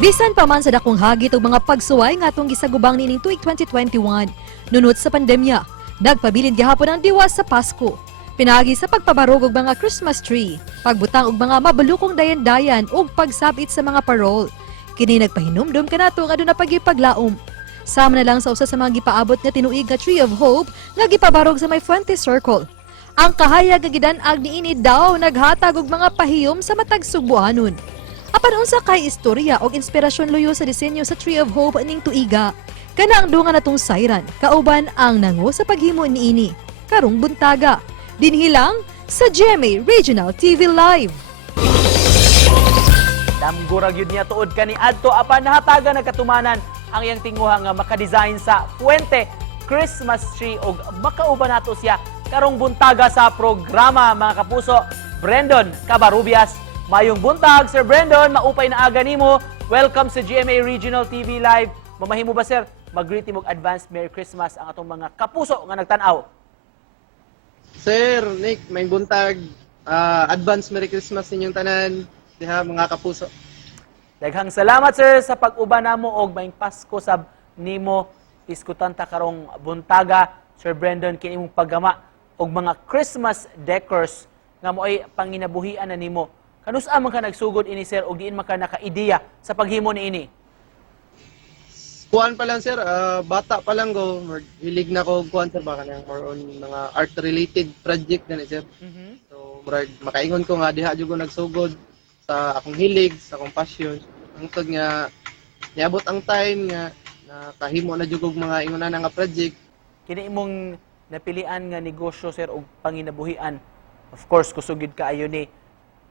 Bisan pa man sa dakong hagit ug mga pagsuway nga atong gisagubang nining tuig 2021, nunot sa pandemya, nagpabilin gihapon ang diwas sa Pasko. Pinagi sa pagpabarog og mga Christmas tree, pagbutang og mga mabalukong dayan-dayan ug pagsabit sa mga parol. Kini nagpahinumdum kanato nga aduna pagipaglaom. Sama na lang sa usa sa mga gipaabot nga tinuig nga Tree of Hope nga gipabarog sa may Fuente Circle. Ang kahayag nga gidan-ag niini daw naghatag og mga pahiyom sa matag Sugboanon. Apan unsa kay istorya o inspirasyon luyo sa disenyo sa Tree of Hope ning tuiga. Kana ang dungan natong sayran, kauban ang nango sa paghimo niini. Karong buntaga, dinhilang sa GMA Regional TV Live. Damgurag yun niya tuod ka ni Adto apan nahataga nagkatumanan ang iyang tinguha nga makadesign sa Fuente Christmas tree og makauban nato siya karong buntaga sa programa mga kapuso. Brendon Cabarubias. Mayong buntag, Sir Brendon, maupay na aga nimo. Welcome sa GMA Regional TV Live. Mamahimo ba, sir, mag-greeting mo advance Merry Christmas ang atong mga kapuso nga nagtanaw? Sir Nick, may buntag. Advance Merry Christmas ninyong tanan, diha mga kapuso. Daghang salamat, sir, sa pag-uban namo og maayong Pasko sab nimo. Iskutan ta karong buntaga, Sir Brendon, kini imong paggama og mga Christmas decors nga moay panginabuhian na nimo. Kanusa man ka nagsugod ini, sir, o diin man ka naka-ideya sa paghimo ni ini? Kuan pa lang, sir, bata pa lang ko, hilig na ko kuan, sir, baka na more on mga art-related project na sir. So, makaingon ko nga, diha dyan ko nagsugod sa akong hilig, sa akong passion. Ang tod nga, niabot ang time nga, nakahimo na dyan mga ingunan nga project. Kini imong napilian nga negosyo, sir, o panginabuhian. Of course, kusugid ka ayo ni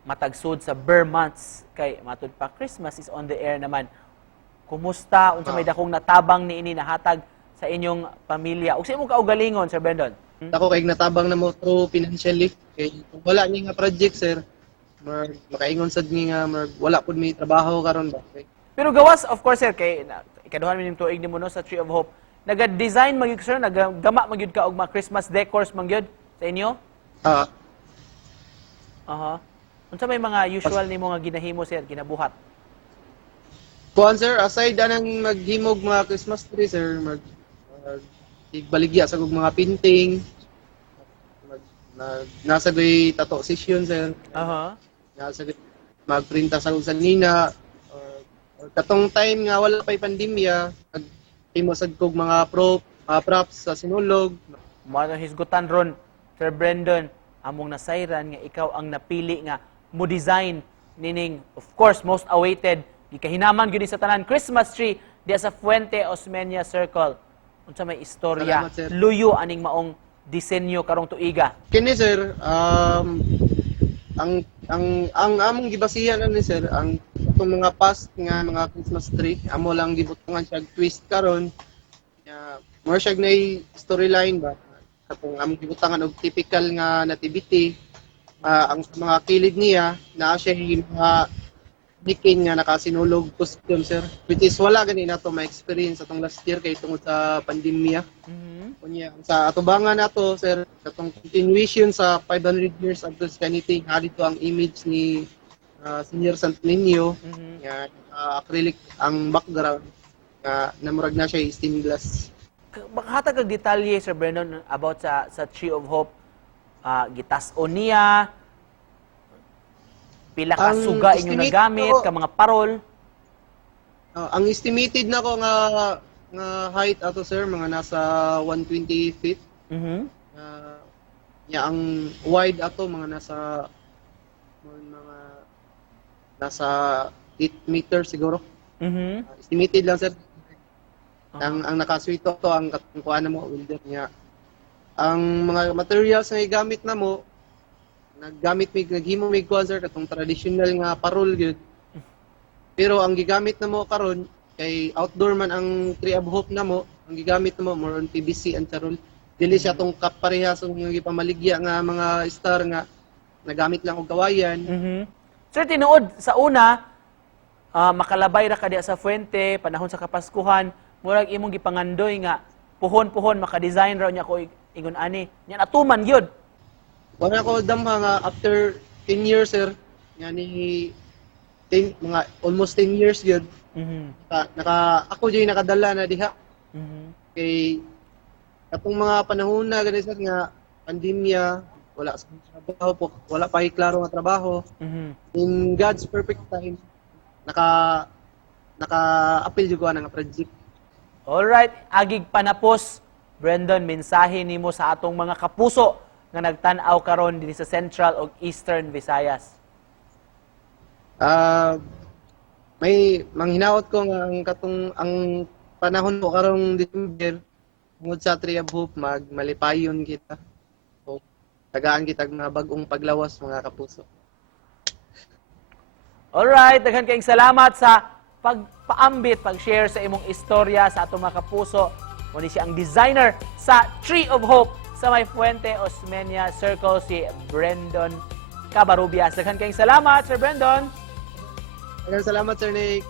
matagsud sa Burr months kay matud pa Christmas is on the air naman. Kumusta unsa may dakong natabang niini nahatag sa inyong pamilya? Ug sa imong kaugalingon, Sir Brendon? Ako kay natabang na mo through financially. Kay kung wala ni nga project, sir, makaingon sad ni nga wala pud may trabaho karon ba. Okay? Pero gawas, of course, sir, kay ikaduhan mi ning tuig nimo no sa Tree of Hope. Naga-design magyud, sir, nagama magyud ka og mga Christmas decors magyud sa inyo? Unsa may mga usual nimo nga ginahimo, sir, ginabuhat? Kuan, sir, aside anang maghimog mga Christmas tree, sir, igbaligya sa kog mga painting, nasa goy tato session, sir. Nasa goy magprinta sa kog sanina. Katong time nga wala pa'y pandemya, naghimo sad kog mga props sa sinulog. Mao hisgutan ron, Sir Brendon, among nasayran nga ikaw ang napili nga mo design nining, of course, most awaited gikahinaman gyud sa tanan Christmas tree diya sa Fuente Osmeña Circle. Unsa may istorya luyo aning maong disenyo karong tuiga? Kini, sir, ang among gibasihan ani, sir, ang itong mga past nga mga Christmas tree amo lang gibutangan siya twist karon. More siya na storyline ba katong among gibutangan og typical nga nativity. Ang mga kilid niya naa siya yung mga dikin nga nakasinulog costume, sir, which is wala gani nato ma-experience atong last year kay tungod sa pandemya. Kunya sa atubangan nato, sir, katong continuation sa 500 years of Christianity, dito ang image ni Senior Santo Niño nga acrylic ang background nga namurag na siya stained glass. Hatag kag detalye, Sir Brendon, about sa Tree of Hope. Gitas-on niya, pila ka suga inyo nagamit, ka mga parol? Ang estimated na ko nga height ato, sir, mga nasa 120 feet. Ang wide ato mga nasa 8 meters siguro. Estimated lang, sir. Ang nakaswito to ang kuan na mo welder niya. Ang mga materials na gamit na mo, naghimo mig kuan, sir, katong traditional nga parol gyud. Pero ang gigamit na mo karon kay outdoor man ang Tree of Hope na mo, ang gigamit na mo more on PVC and charol. Dili siya tong kaparehas nga gipamaligya nga mga star nga nagamit lang og kawayan. Sir, tinuod sa una, makalabay ra ka diya sa Fuente panahon sa Kapaskuhan, murag imong gipangandoy nga puhon-puhon maka-design raw niya ko ingon ani. Nya natuman gyud. Wala ko damha nga after 10 years, sir, nga ni mga almost 10 years gyud Mhm. Ako dyan nakadala na diha. Mhm. Kay katong mga panahon na ganun sir nga pandemya, wala sa trabaho po, wala pa klaro nga trabaho. Mhm. In God's perfect time, naka-appeal jud ko nga project. Alright, agig panapos, Brandon, mensahe nimo sa atong mga kapuso nga nagtan-aw karon dinhi sa Central ug Eastern Visayas. May manghinaot ko nga ang panahon ko karong December tungod sa Tree of Hope malipayon kita. So, tagaan kita mga bagong paglawas mga kapuso. Alright, daghan kayong salamat sa pagpaambit, pag-share sa imong istorya sa atong mga kapuso. Muna siya ang designer sa Tree of Hope sa may Fuente Osmeña Circle, si Brandon Cabarubias. Daghan kayong salamat, Sir Brandon. Salamat Sir Nick.